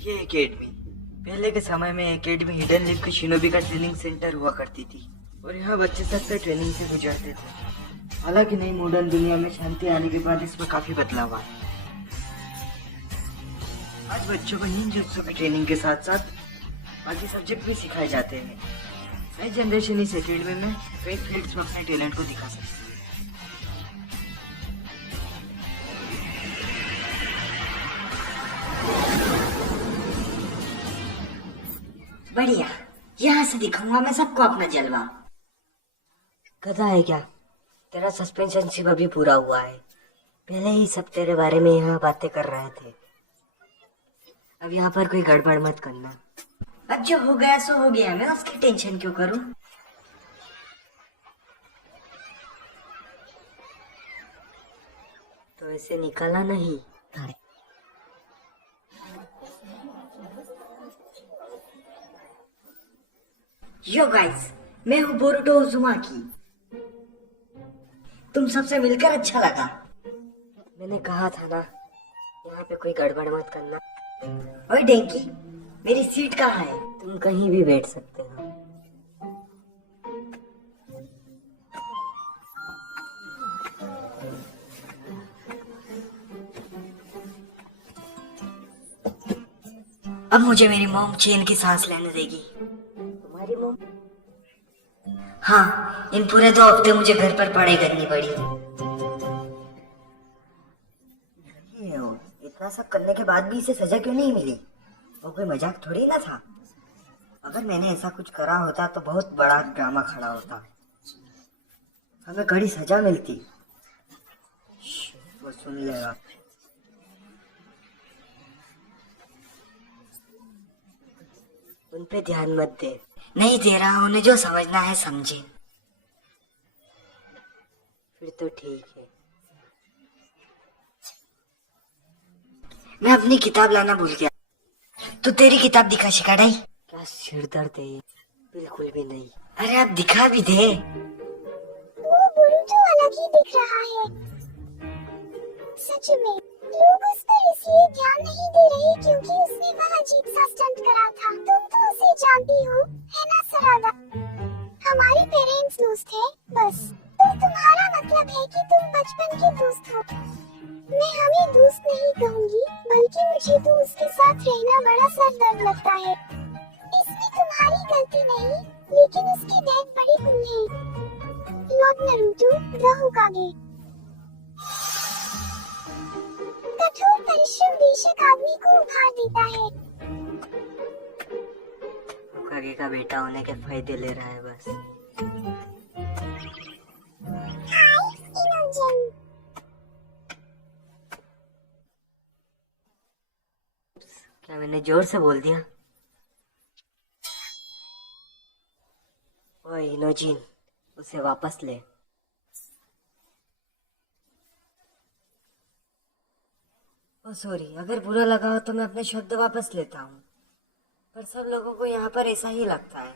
ये एकेडमी पहले के समय में एकेडमी हिडन लीफ की शिनोबी का ट्रेनिंग सेंटर हुआ करती थी और यहाँ बच्चे सख्त ट्रेनिंग से गुजरते थे। हालांकि नई मॉडर्न दुनिया में शांति आने के बाद इसमें काफी बदलाव आए। आज बच्चों को निंजुत्सु की ट्रेनिंग के साथ साथ बाकी सब्जेक्ट भी सिखाए जाते हैं। नई जनरेशन इस एकेडमी में कई फील्ड्स में अपने टैलेंट को दिखा सकती है। बढ़िया, यहाँ से दिखाऊंगा मैं सबको अपना जलवा। गधा है क्या? तेरा सस्पेंशन शिप अभी पूरा हुआ है। पहले ही सब तेरे बारे में यहाँ बातें कर रहे थे। अब यहाँ पर कोई गड़बड़ मत करना। अब जो हो गया सो हो गया, मैं उसकी टेंशन क्यों करूं? तो ऐसे निकाला नहीं। यो गाइस, मैं हूँ बोरुटो उजुमाकी। तुम सबसे मिलकर अच्छा लगा। मैंने कहा था ना, यहाँ पे कोई गड़बड़ मत करना। ओए डेंकी, मेरी सीट कहाँ है? तुम कहीं भी बैठ सकते हो। अब मुझे मेरी मॉम चैन की सांस लेने देगी। तुम्हारी मॉम? हाँ, इन पूरे 2 हफ्ते मुझे घर पर पढ़ाई करनी पड़ी। इतना सब करने के बाद भी इसे सजा क्यों नहीं मिली? वो कोई मजाक थोड़ी ना था। अगर मैंने ऐसा कुछ करा होता तो बहुत बड़ा ड्रामा खड़ा होता, हमें कड़ी सजा मिलती। वो सुन लेगा। उन पे ध्यान मत दे। नहीं दे रहा, उन्हें जो समझना है समझे। फिर तो ठीक है। मैं अपनी किताब लाना भूल गया। तू तेरी किताब दिखा शिकाडाई। क्या सिर दर्द है ये? बिल्कुल भी नहीं। अरे अब दिखा भी दे। वो बोरुटो अलग ही दिख रहा है। सच में लोग उस पर इसलिए ध्यान नहीं दे रहे क्योंकि उसने वह अजीब सा स्टंट करा था। तुम तो उसे जानती हो, है ना सरादा? हमारे पेरेंट्स दोस्त हैं, बस। तो तुम्हारा मतलब है कि तुम बचपन के दोस्त हो। मैं हमें दोस्त नहीं कहूँगी, बल्कि मुझे तो उसके साथ रहना बड़ा सरदर्द लगता है। इसमें तुम्हारी गलती नहीं, लेकिन उसके डैड बड़े बुरे हैं। Lord Naruto, the होकागे। कठोर परिश्रम बेशक आदमी को उभार देता है। होकागे का बेटा होने के फायदे ले रहा है बस। हाय इनोजन। क्या मैंने जोर से बोल दिया? ओए इनोजिन, उसे वापस ले। ओ सॉरी, अगर बुरा लगा हो तो मैं अपने शब्द वापस लेता हूँ। पर सब लोगों को यहाँ पर ऐसा ही लगता है।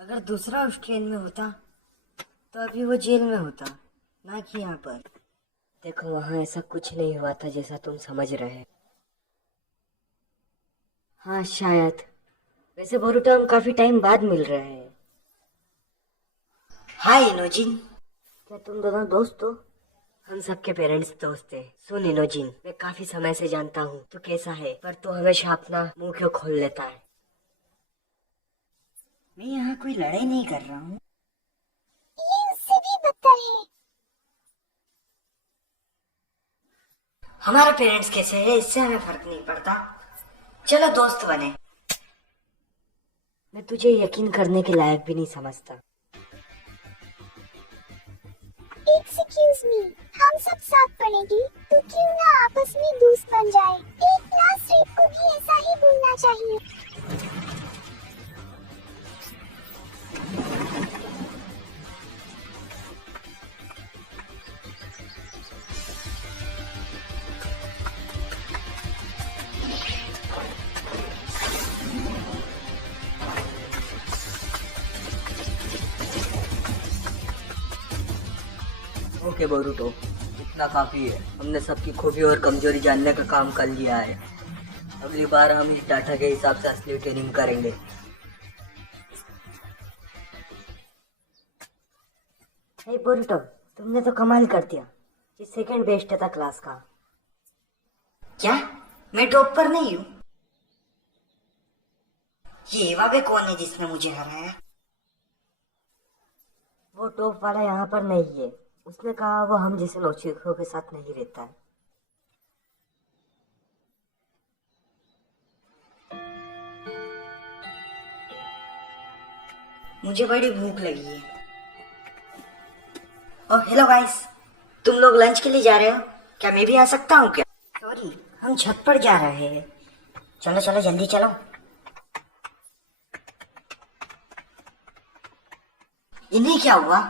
अगर दूसरा उस ट्रेन में होता तो अभी वो जेल में होता, ना कि यहाँ पर। देखो, वहाँ ऐसा कुछ नहीं हुआ था जैसा तुम समझ रहे। हाँ शायद। वैसे बोरुटो, हम काफी टाइम बाद मिल रहे हैं। हाय इनोजिन। क्या तुम दोनों दोस्त हो? हम सबके पेरेंट्स दोस्त हैं। सुन इनोजिन, मैं काफी समय से जानता हूँ तू कैसा है, पर तू हमेशा अपना मुंह क्यों खोल लेता है? मैं यहाँ कोई लड़ाई नहीं कर रहा हूँ। ये उससे भी बदतर है। हमारे पेरेंट्स कैसे हैं इससे हमें फर्क नहीं पड़ता। चलो दोस्त बने। मैं तुझे यकीन करने के लायक भी नहीं समझता। एक्सक्यूज मी, हम सब साथ पढ़ेंगे, तो क्यों ना आपस में दोस्त बन जाए। एक क्लास रेप को भी ऐसा ही बोलना चाहिए। ओके बोरुटो, इतना काफी है। हमने सबकी खूबी और कमजोरी जानने का काम कर लिया है। अगली बार हम इस डाटा के हिसाब से असली ट्रेनिंग करेंगे। हे बोरुटो, तुमने तो कमाल कर दिया। ये सेकंड बेस्ट था क्लास का। क्या मैं टॉप पर नहीं हूँ? ये इवाबे कौन है जिसने मुझे हराया? वो टॉप वाला यहाँ पर नहीं है। उसने कहा वो हम जैसे नौसिखियों के साथ नहीं रहता है। मुझे बड़ी भूख लगी है। ओह हेलो गाइस, तुम लोग लंच के लिए जा रहे हो? क्या मैं भी आ सकता हूँ क्या? सॉरी, हम छत पर जा रहे हैं। चलो चलो जल्दी चलो। इन्हें क्या हुआ?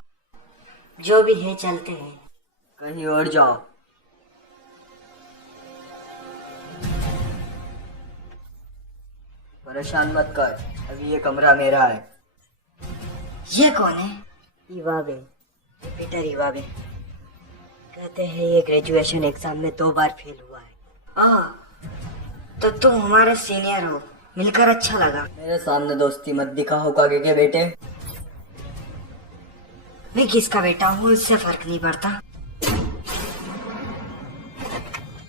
जो भी है चलते हैं। कहीं और जाओ। परेशान मत कर, अभी ये कमरा मेरा है। ये कौन है? Iwabe, Peter Iwabe. कहते हैं ये ग्रेजुएशन एग्जाम में 2 बार फेल हुआ है। तो तुम हमारे सीनियर हो, मिलकर अच्छा लगा। मेरे सामने दोस्ती मत दिखाओ कागे के बेटे। मैं किसका बेटा हूँ इससे फर्क नहीं पड़ता।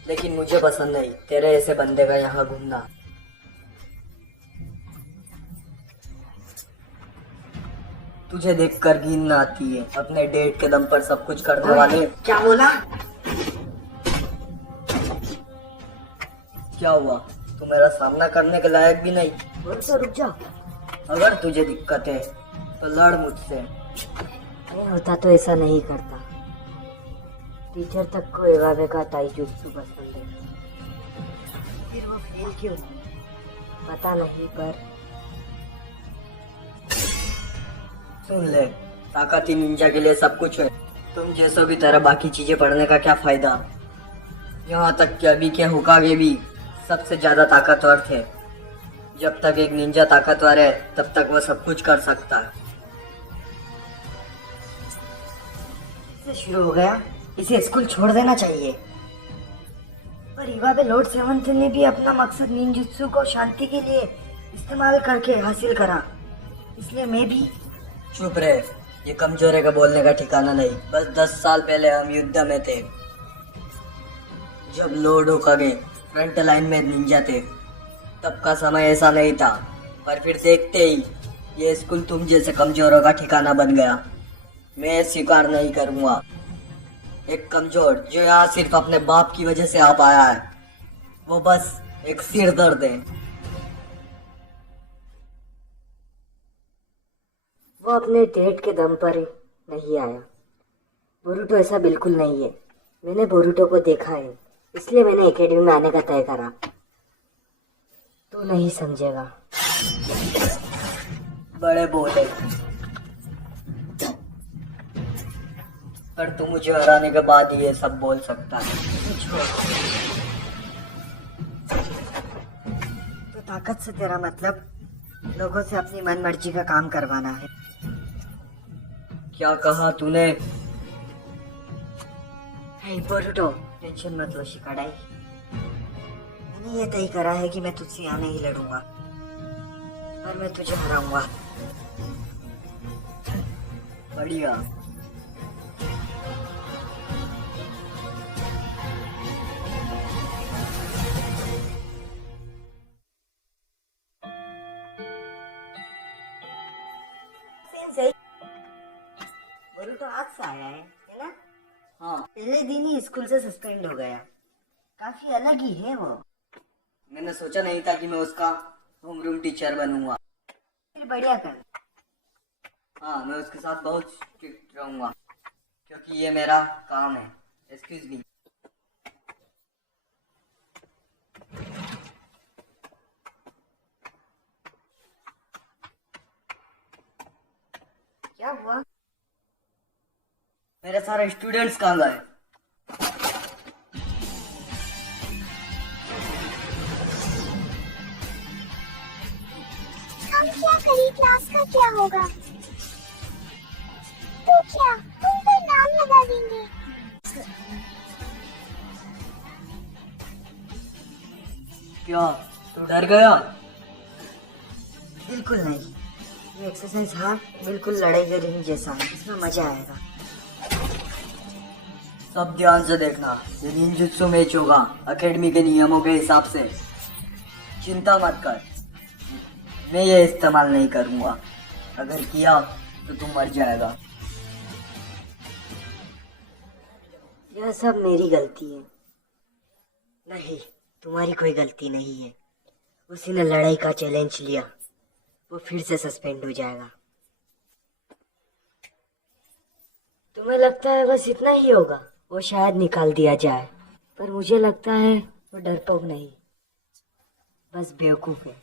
लेकिन मुझे पसंद नहीं तेरे ऐसे बंदे का यहाँ घूमना। तुझे देखकर घिन आती है। अपने डेट के दम पर सब कुछ करने वाले। क्या बोला? क्या हुआ? तू मेरा सामना करने के लायक भी नहीं। बोरुटो रुक जाओ। अगर तुझे दिक्कत है तो लड़ मुझसे। मैं होता तो ऐसा नहीं करता। टीचर तक को इवाबे का ताइजुत्सु पसंद है। फिर वो फेल क्यों? पता नहीं, पर सुन ले, ताकत ही निंजा के लिए सब कुछ है। तुम जैसों की तरह बाकी चीजें पढ़ने का क्या फायदा। यहाँ तक कि अभी के होकागे भी सबसे ज्यादा ताकतवर थे। जब तक एक निंजा ताकतवर है तब तक वह सब कुछ कर सकता है। इससे शुरू हो गया, इसे स्कूल छोड़ देना चाहिए। पर इवाबे लॉर्ड सेवंथ ने भी अपना मकसद निंजुत्सु को शांति के लिए इस्तेमाल करके हासिल करा। इसलिए मैं भी। चुप रहे, ये कमजोरे का बोलने का ठिकाना नहीं। बस 10 साल पहले हम युद्ध में थे, जब लॉर्ड होकागे फ्रंट लाइन में निंजा थे। तब का समय ऐसा नहीं था, पर फिर देखते ही ये स्कूल तुम जैसे कमजोरों का ठिकाना बन गया। मैं स्वीकार नहीं करूंगा। एक कमजोर जो यहाँ सिर्फ अपने बाप की वजह से आ पाया है, वो बस एक सिर दर्द है। वो अपने डेट के दम पर नहीं आया। बोरुटो ऐसा बिल्कुल नहीं है। मैंने बोरुटो को देखा है, इसलिए मैंने एकेडमी में आने का तय करा। तू नहीं समझेगा। बड़े बोले, पर तू मुझे हराने के बाद ही ये सब बोल सकता है। तो ताकत से तेरा मतलब लोगों से अपनी मन मर्जी का काम करवाना है। क्या कहा तूने? हे बोरुटो, टेंशन मत लो शिकाडाई। मैंने ये तय करा है कि मैं तुझसे यहाँ नहीं लड़ूंगा, पर मैं तुझे हराऊंगा। बढ़िया। बोरुटो आज से आया है ना? हाँ, पहले दिन ही स्कूल से सस्पेंड हो गया। काफी अलग ही है वो। मैंने सोचा नहीं था कि मैं उसका होम रूम टीचर बनूंगा। फिर बढ़िया कर। हाँ, मैं उसके साथ बहुत स्ट्रिक्ट रहूंगा, क्योंकि ये मेरा काम है। Excuse me. क्या हुआ? मेरे सारे स्टूडेंट्स कहाँ गए? हम क्या करें, क्लास का क्या होगा? तो क्या तुम पर नाम लगा देंगे? क्या तू डर गया? बिल्कुल नहीं, ये एक्सरसाइज हाँ बिल्कुल लड़ाई के रिंग जैसा है, इसमें मजा आएगा। सब ध्यान से देखना, ये निंजुत्सु मैच होगा एकेडमी के नियमों के हिसाब से। चिंता मत कर, मैं ये इस्तेमाल नहीं करूंगा। अगर किया तो तू मर जाएगा। यह सब मेरी गलती है। नहीं, तुम्हारी कोई गलती नहीं है। उसी ने लड़ाई का चैलेंज लिया, वो फिर से सस्पेंड हो जाएगा। तुम्हें लगता है बस इतना ही होगा? वो शायद निकाल दिया जाए, पर मुझे लगता है वो डरपोक नहीं, बस बेवकूफ है।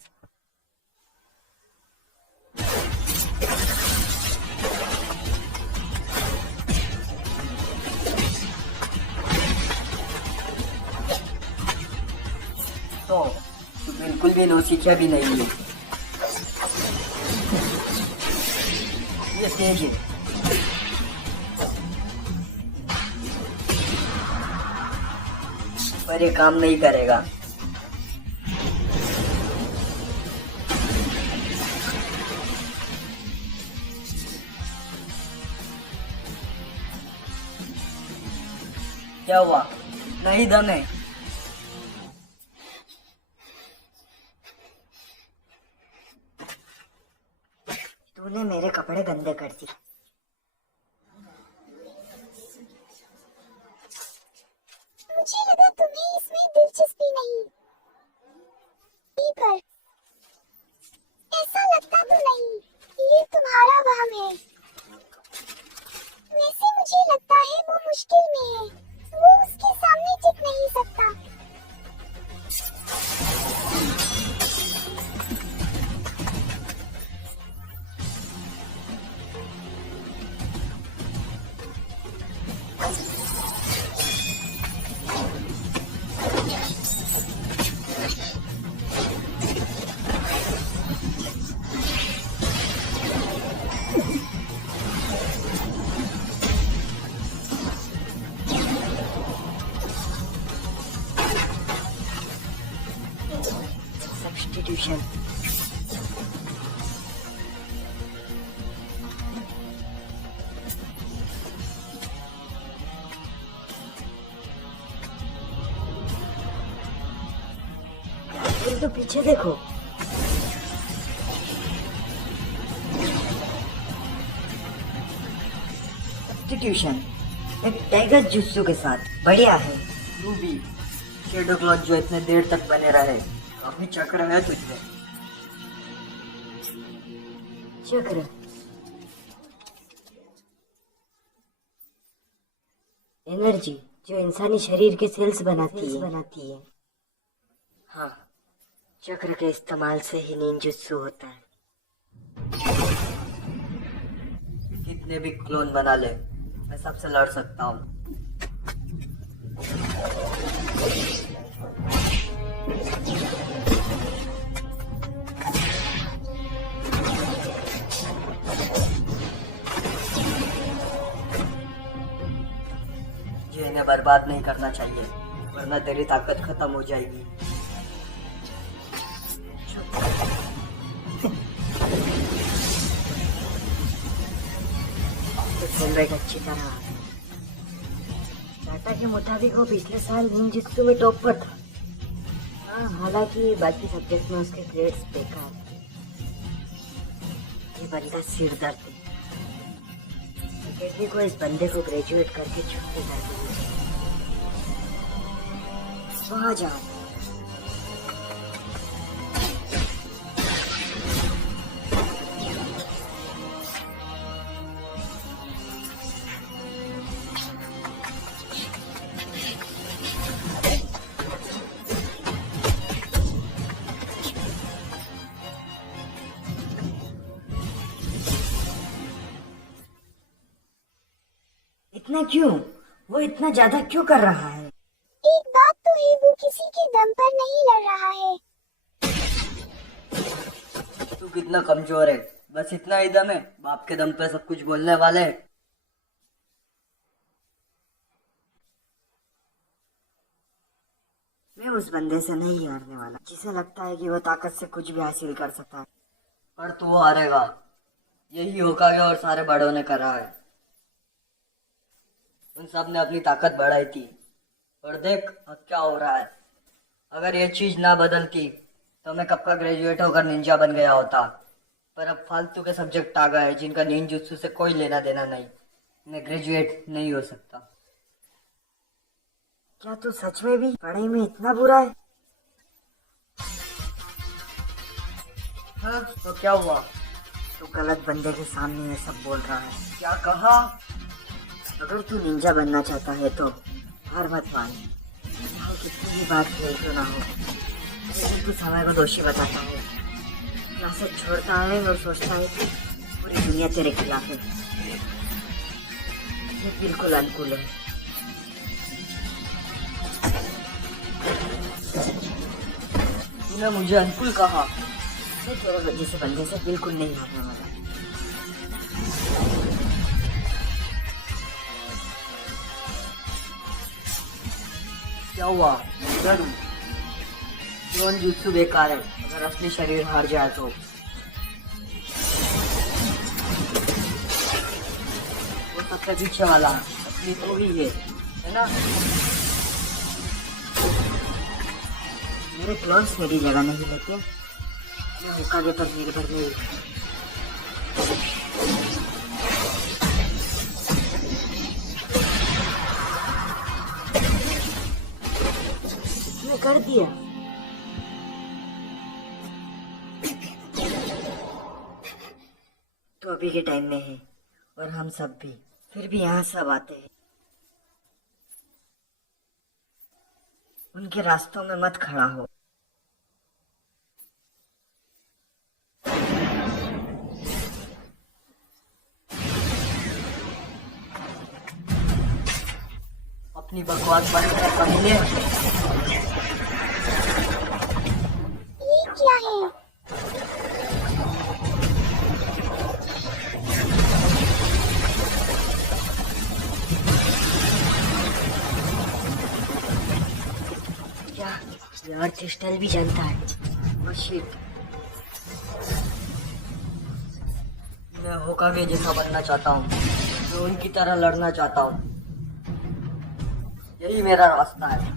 तो तू बिल्कुल भी नौसिखिया भी नहीं है। ये तेज है। पर ये काम नहीं करेगा। क्या हुआ? नहीं दम है। तूने मेरे कपड़े गंदे कर दिए। मुझे लगा तुम्हें इसमें दिलचस्पी नहीं, पर ऐसा लगता तो नहीं, ये तुम्हारा वहम है। वैसे मुझे लगता है वो मुश्किल में है, वो उसके सामने टिक नहीं सकता। सब्स्टिट्यूशन। तुम तो पीछे देखो। सब्स्टिट्यूशन एक टाइगर जुत्सु के साथ बढ़िया है। रूबी, शेडो क्लॉथ जो इतने देर तक बने रहे, काफी चक्र है तुझमें। चक्र एनर्जी जो इंसानी शरीर के सेल्स बनाती है। हाँ, चक्र के इस्तेमाल से ही निंजुत्सु होता है। कितने भी क्लोन बना ले, मैं सबसे लड़ सकता हूँ। ये इन्हें बर्बाद नहीं करना चाहिए, वरना तेरी ताकत खत्म हो जाएगी। तो अच्छी तरह डाटा के मुताबिक वो पिछले साल निंजुत्सु में टॉप पर था। हाँ, हालांकि बाकी सब्जेक्ट में उसके ग्रेड्स बेकार थे। ये बंदा सिर दर्द है। एकेडमी को इस बंदे को ग्रेजुएट करके छुट्टी कर देनी चाहिए। वहाँ जाओ। इतना क्यों? वो इतना ज्यादा क्यों कर रहा है? एक बात तो है, वो किसी के दम पर नहीं लड़ रहा है। तू कितना कमजोर है, बस इतना ही दम है, बाप के दम पे सब कुछ बोलने वाले। मैं उस बंदे से नहीं हारने वाला जिसे लगता है कि वो ताकत से कुछ भी हासिल कर सकता है। पर तू हारेगा, यही होकागे और सारे बड़ों ने करा है। उन सब ने अपनी ताकत बढ़ाई थी और देख अब क्या हो रहा है। अगर ये चीज ना बदलती तो मैं कब का ग्रेजुएट होकर निंजा बन गया होता। पर अब फालतू के सब्जेक्ट आ गए जिनका निंजुत्सु से कोई लेना देना नहीं। मैं ग्रेजुएट नहीं हो सकता। क्या तू सच में भी पढ़ाई में इतना बुरा है? हाँ तो क्या हुआ? तू गलत बंदे के सामने ये सब बोल रहा है। क्या कहा? अगर तू निंजा बनना चाहता है तो हार मत मान, चाहे कितनी भी बार खेल क्यों ना हो। लेकिन तू समय को दोषी बताता है, क्लासेस छोड़ता है और सोचता है कि पूरी दुनिया तेरे खिलाफ है। ये बिल्कुल अनुकूल है। तूने मुझे अनुकूल कहा? मैं तेरे जैसे बंदे से बिल्कुल नहीं हारने वाला। क्या हुआ? इधर हूँ। जोन जुत्सु बेकार है, अगर असली शरीर हार जाए तो। वो सबसे पीछे वाला असली तो ही है ना? मेरे क्लोन्स मेरी जगह नहीं लेते। मैं होकागे पर निर्भर नहीं। मैं कर दिया। तो अभी के टाइम में है और हम सब भी, फिर भी यहाँ सब आते हैं। उनके रास्तों में मत खड़ा हो। अपनी बकवास बंद कर पहले। ये क्या है? क्या यार क्रिस्टल भी जानता है? Oh shit। मैं होकागे जैसा बनना चाहता हूँ। मैं उनकी तरह लड़ना चाहता हूँ। यही मेरा रास्ता है।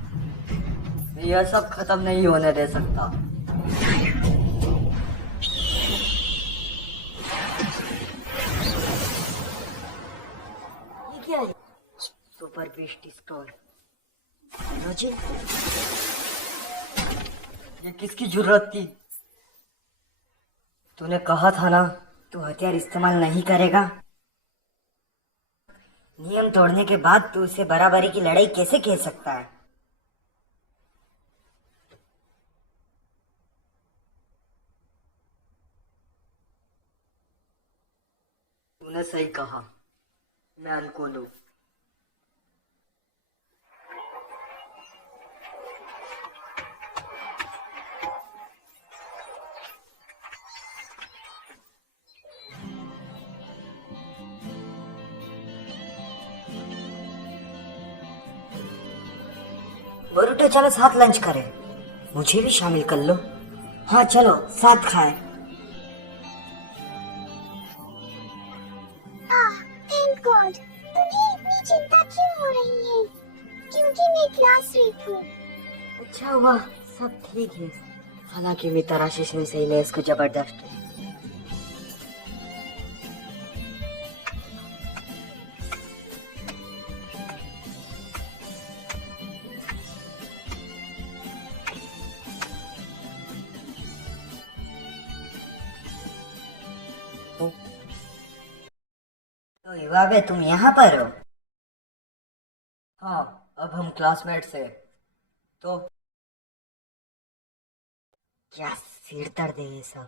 मैं यह सब खत्म नहीं होने दे सकता। ये क्या है? Super beast store. मुझे ये किसकी जरूरत थी? तूने कहा था ना। तू हथियार इस्तेमाल नहीं करेगा। नियम तोड़ने के बाद तू उसे बराबरी की लड़ाई कैसे खेल सकता है? तूने सही कहा। मैं अनुकूल हूँ। बोरुटो चलो साथ लंच करें। मुझे भी शामिल कर लो। हाँ चलो साथ खाएं। Thank God. तुम्हें इतनी चिंता क्यों हो रही है? क्योंकि मैं क्लास रेप हूँ। अच्छा हुआ सब ठीक है। हालांकि मिताराशी सेंसेई ने इसको जबरदस्त तो इवाबे तुम यहाँ पर हो? हाँ अब हम क्लासमेट्स हैं। तो क्या सिर दर्द है ये सब।